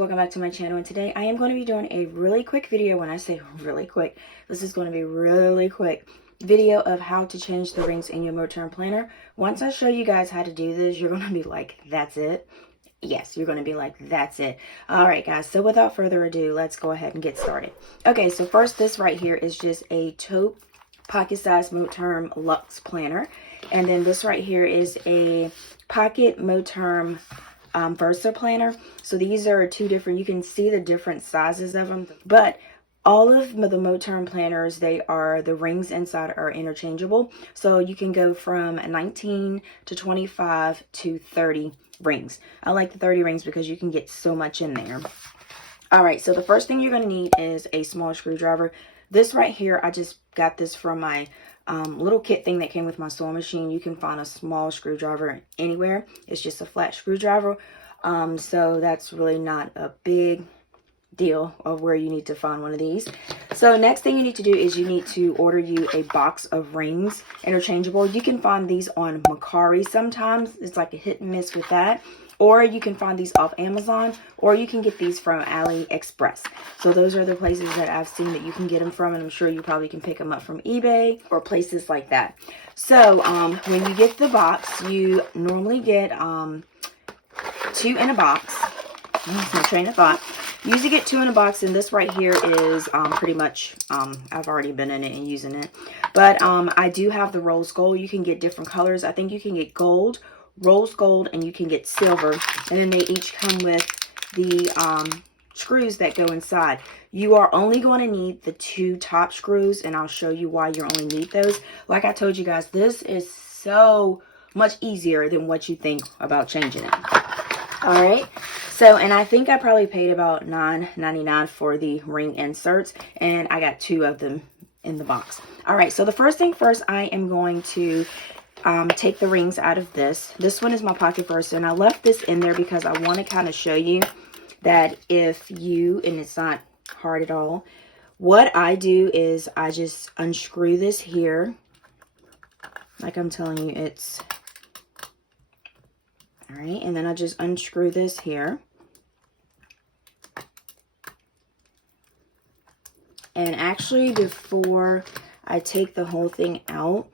welcome back to my channel, and today I am going to be doing a really quick video. When I say really quick, this is going to be really quick video of how to change the rings in your Moterm planner. Once I show you guys how to do this, you're going to be like, that's it? Yes, you're going to be like, that's it. All right, guys, so without further ado, let's go ahead and get started. Okay, so first, this right here is just a taupe pocket-sized Moterm Luxe planner, and then this right here is a pocket Moterm Versa planner. So these are two different, you can see the different sizes of them, but all of the Moterm planners, the rings inside are interchangeable. So you can go from 19 to 25 to 30 rings. I like the 30 rings because you can get so much in there. All right, so the first thing you're going to need is a small screwdriver. This right here, I just got this from my little kit thing that came with my sewing machine. You can find a small screwdriver anywhere. It's just a flat screwdriver. So that's really not a big deal of where you need to find one of these. So next thing you need to do is you need to order you a box of rings, interchangeable. You can find these on Mercari sometimes. It's like a hit and miss with that. Or you can find these off Amazon, or you can get these from AliExpress. So those are the places that I've seen that you can get them from, and I'm sure you probably can pick them up from eBay or places like that. So when you get the box, you normally get 2 in a box. That's my train of thought. You usually get 2 in a box, and this right here is pretty much, I've already been in it and using it. But I do have the rose gold. You can get different colors. I think you can get gold, rose gold, and you can get silver, and then they each come with the screws that go inside. You are only going to need the 2 top screws, and I'll show you why you only need those. Like I told you guys, this is so much easier than what you think about changing it. All right, so, and I think I probably paid about $9.99 for the ring inserts, and I got 2 of them in the box. All right, so the first thing first, I am going to take the rings out of this. This one is my pocket Versa, and I left this in there because I want to kind of show you that if you, and it's not hard at all, what I do is I just unscrew this here. Like I'm telling you, it's all right, and then I just unscrew this here. And actually, before I take the whole thing out,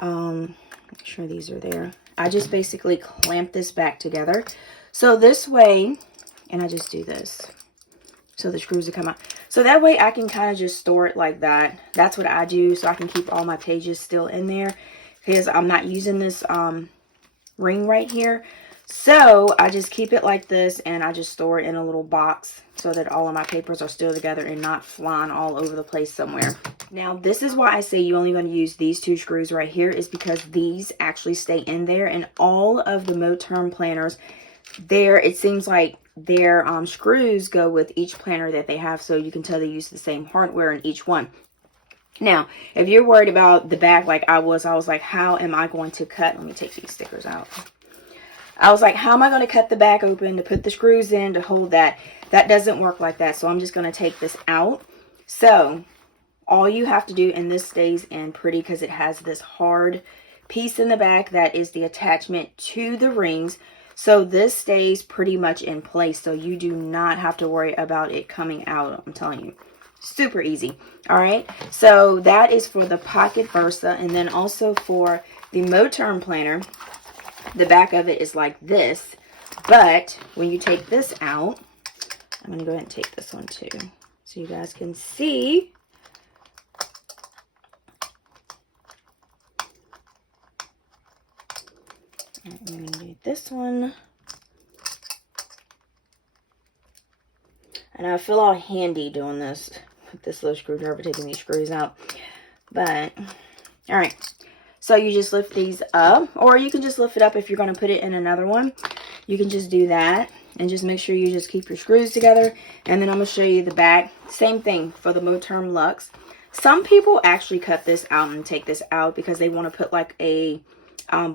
make sure these are there, I just basically clamp this back together. So this way, and I just do this, so the screws will come out. So that way I can kind of just store it like that. That's what I do, so I can keep all my pages still in there, because I'm not using this ring right here. So I just keep it like this, and I just store it in a little box so that all of my papers are still together and not flying all over the place somewhere. Now, this is why I say you're only going to use these 2 screws right here, is because these actually stay in there, and all of the Moterm planners, it seems like their screws go with each planner that they have, so you can tell they use the same hardware in each one. Now, if you're worried about the back like I was like, how am I going to cut? Let me take these stickers out. I was like, how am I going to cut the back open to put the screws in to hold that? That doesn't work like that, so I'm just going to take this out. So all you have to do, and this stays in pretty because it has this hard piece in the back that is the attachment to the rings. So this stays pretty much in place, so you do not have to worry about it coming out. I'm telling you, super easy. All right, so that is for the pocket Versa, and then also for the Moterm planner, the back of it is like this. But when you take this out, I'm going to go ahead and take this one too, so you guys can see. All right, I'm going to do this one. And I feel all handy doing this with this little screwdriver, taking these screws out. But, all right. So you just lift these up, or you can just lift it up if you're going to put it in another one. You can just do that, and just make sure you just keep your screws together. And then I'm going to show you the back. Same thing for the Moterm Luxe. Some people actually cut this out and take this out because they want to put like a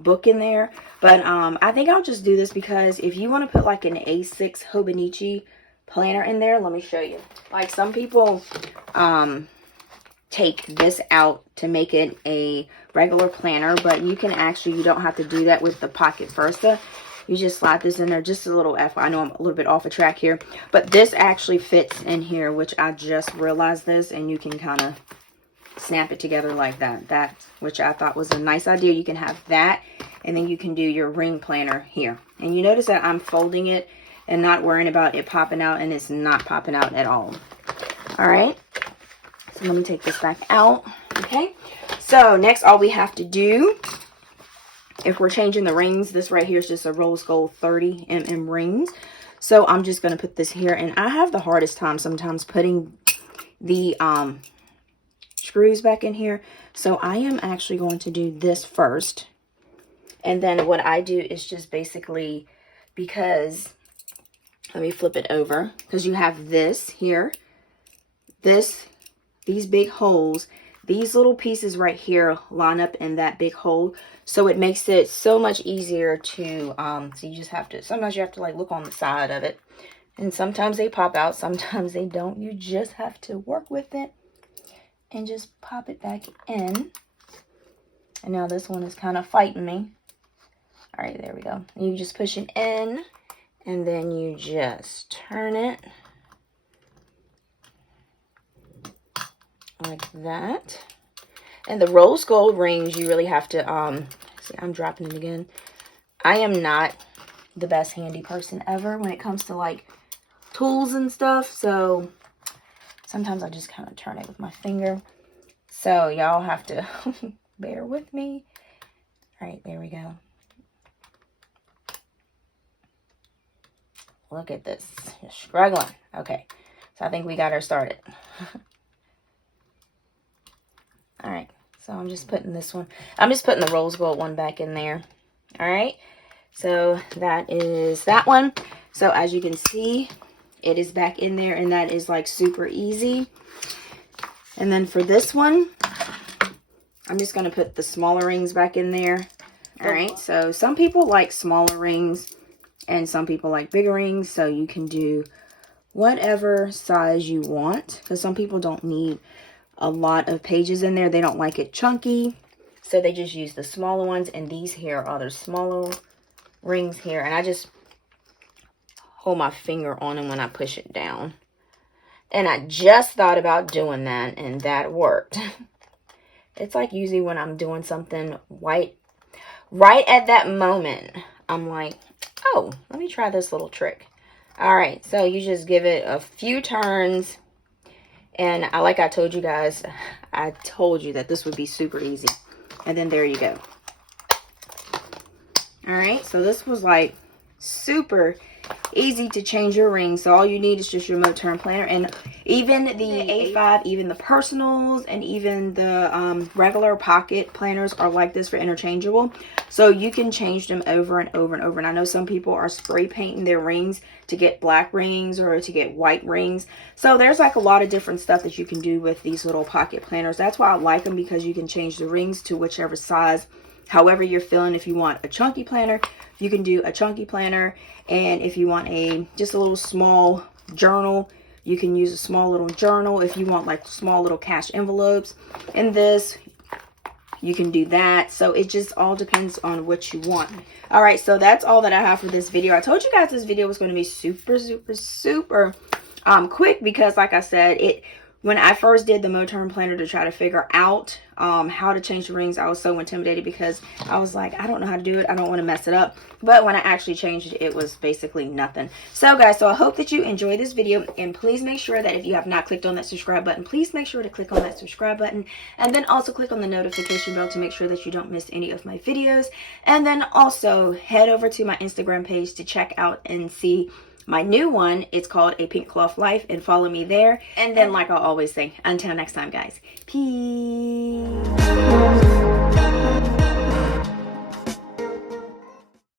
book in there. But I think I'll just do this because if you want to put like an A6 Hobonichi planner in there, let me show you. Like some people take this out to make it a regular planner, but you can actually, you don't have to do that with the pocket Versa. You just slide this in there. Just a little FYI. I know I'm a little bit off a track here, but this actually fits in here, which I just realized this, and you can kind of snap it together like that. Which I thought was a nice idea. You can have that, and then you can do your ring planner here. And you notice that I'm folding it and not worrying about it popping out, and it's not popping out at all. All right. So let me take this back out. Okay. So next, all we have to do, if we're changing the rings, this right here is just a rose gold 30mm rings. So I'm just going to put this here, and I have the hardest time sometimes putting the screws back in here. So I am actually going to do this first. And then what I do is just basically, because, let me flip it over, because you have this here, these big holes, these little pieces right here line up in that big hole. So it makes it so much easier to, so you just have to, sometimes you have to like look on the side of it. And sometimes they pop out, sometimes they don't. You just have to work with it and just pop it back in. And now this one is kind of fighting me. All right, there we go. You just push it in, and then you just turn it like that. And the rose gold rings, you really have to, see, I'm dropping it again. I am not the best handy person ever when it comes to like tools and stuff. So sometimes I just kind of turn it with my finger. So y'all have to bear with me. All right, there we go. Look at this. You're struggling. Okay. So I think we got her started. All right. So I'm just putting this one. I'm just putting the rose gold one back in there. All right. So that is that one. So as you can see, it is back in there, and that is like super easy. And then for this one, I'm just going to put the smaller rings back in there. All right. So some people like smaller rings, and some people like bigger rings, so you can do whatever size you want, because some people don't need a lot of pages in there. They don't like it chunky, so they just use the smaller ones. And these here are the smaller rings here, and I just hold my finger on them when I push it down. And I just thought about doing that, and that worked. It's like usually when I'm doing something right at that moment, I'm like, oh, let me try this little trick. All right, so you just give it a few turns. And like I told you guys, I told you that this would be super easy. And then there you go. All right, so this was like super easy to change your ring. So all you need is just your Moterm planner, and even the A5, even the personals, and even the regular pocket planners are like this for interchangeable. So you can change them over and over and over. And I know some people are spray painting their rings to get black rings or to get white rings. So there's like a lot of different stuff that you can do with these little pocket planners. That's why I like them, because you can change the rings to whichever size, however you're feeling. If you want a chunky planner, you can do a chunky planner. And if you want just a little small journal, you can use a small little journal. If you want like small little cash envelopes in this, you can do that. So it just all depends on what you want. All right, so that's all that I have for this video. I told you guys this video was going to be super quick, because like I said, when I first did the Moterm planner to try to figure out how to change the rings, I was so intimidated, because I was like, I don't know how to do it. I don't want to mess it up. But when I actually changed it, it was basically nothing. So guys, so I hope that you enjoyed this video, and please make sure that if you have not clicked on that subscribe button, please make sure to click on that subscribe button, and then also click on the notification bell to make sure that you don't miss any of my videos. And then also head over to my Instagram page to check out and see my new one. It's called A Pink Cloth Life, and follow me there. And then, like I always say, until next time, guys, peace.